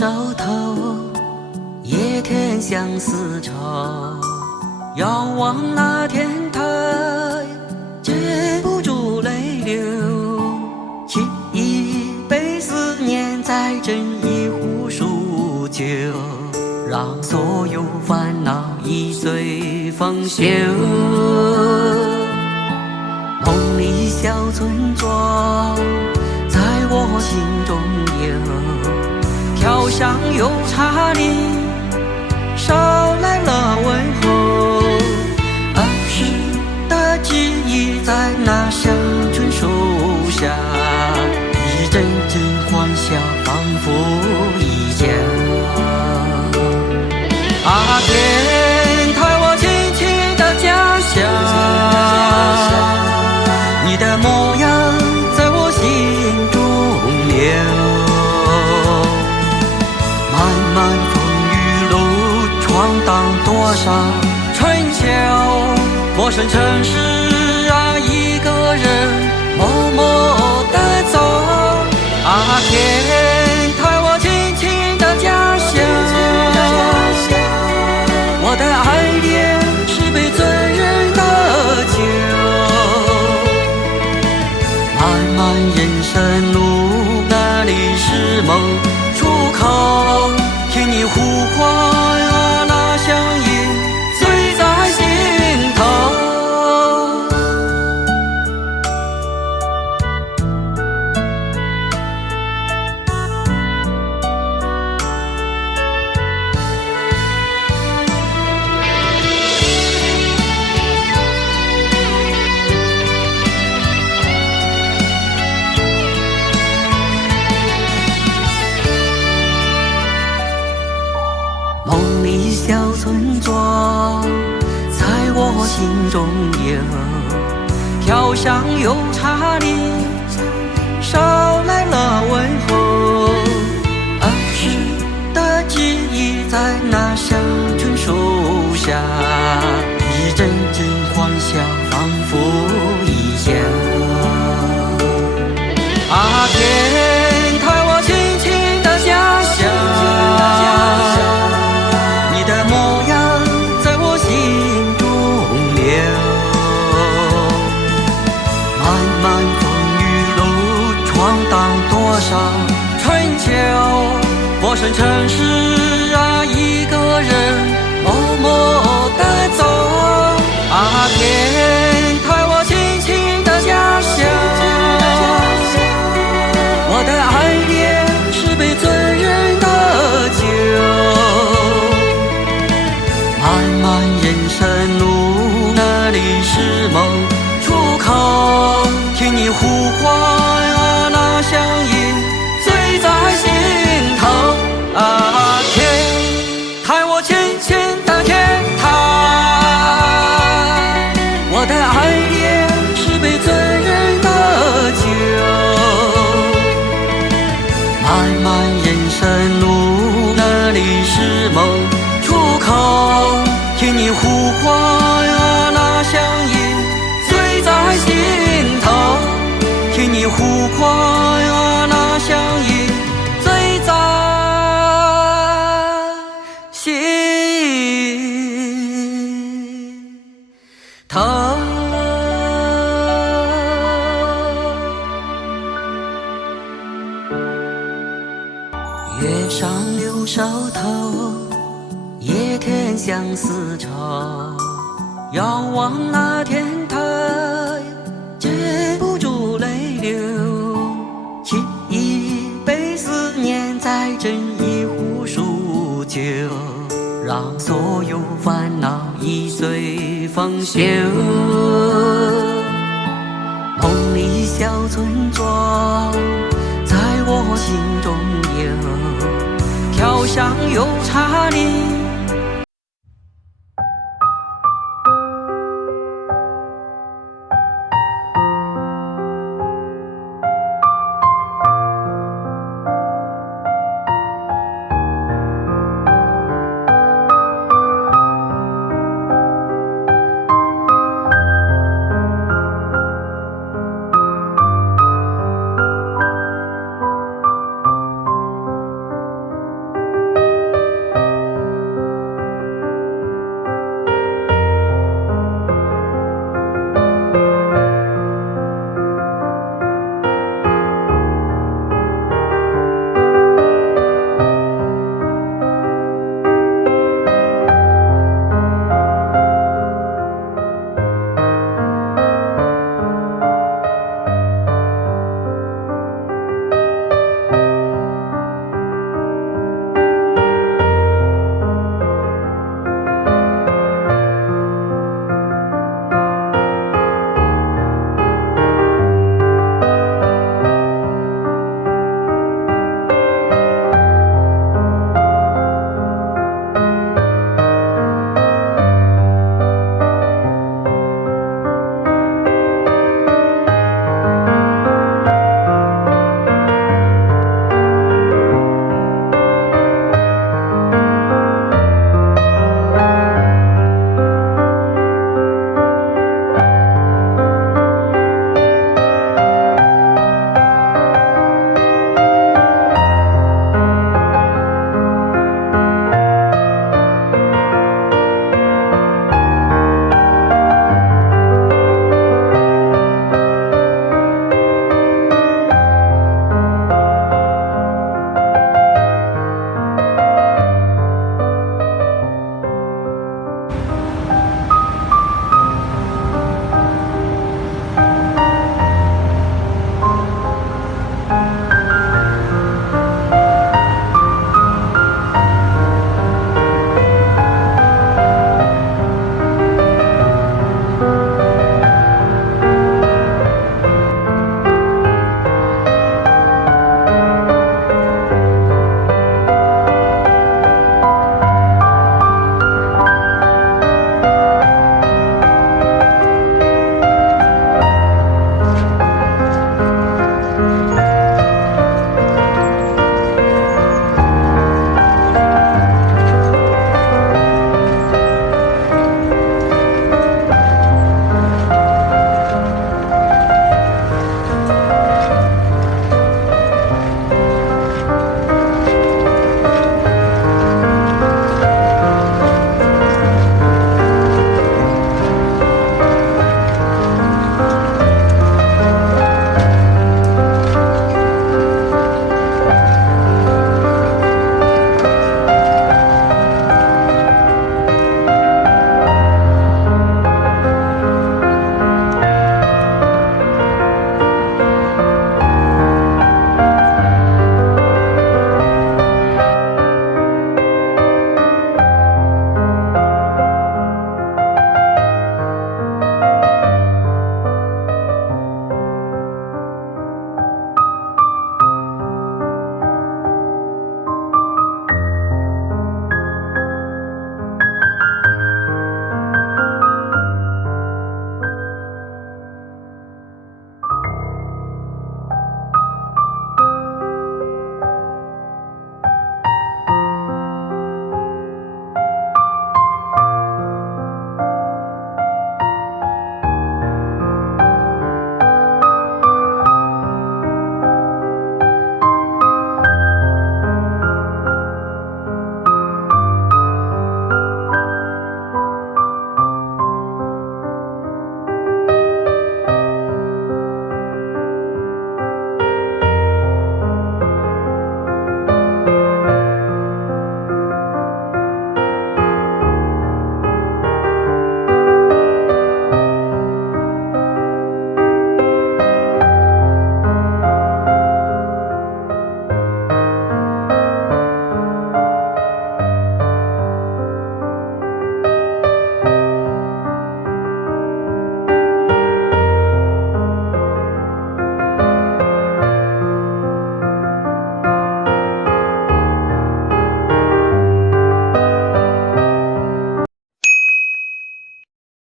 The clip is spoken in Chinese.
梢头，野田相思愁。遥望那天台，止不住泪流。沏一杯思念，再斟一壶数酒，让所有烦恼一随风休。梦里小村庄，在我心中有，飘香又茶里，捎来了问候。儿时的记忆在那乡村树下，一阵阵欢笑，仿佛一家。啊，天台我亲亲的家乡，你的模样在我心中留。漫漫风雨路，闯荡多少春秋。陌生城市啊，一个人默默地走。啊，天台我亲亲的家乡，我的爱恋是杯醉人的酒。漫漫人生路，那里是梦出口。听你呼唤啊，那乡音醉在心头。梦里小村庄，在我心中有，飘香又茶里，捎来了问候。儿时的记忆在那乡村树下，一阵阵欢笑，仿佛一家。啊，天台我亲亲的家乡，你的模样在我心中留。漫漫风雨路，闯荡多少春秋。陌生城市啊，一个人默默地走。啊，天台我亲亲的家乡，我的爱恋是杯醉人的酒。漫漫人生路，那里是梦出口。听你呼唤啊，那乡音醉在心头。啊，天台我亲亲的天台，我的爱恋是杯醉人的酒。漫漫人生路，那里是梦出口。听你呼唤啊，那乡音醉在心头。听你呼唤啊，那乡音醉在心头。月上柳梢头，野田相思愁。遥望那天台，止不住泪流。沏一杯思念，再斟一壶数酒，让所有烦恼一随风休。梦里小村庄，在我心中有，飘香又茶里，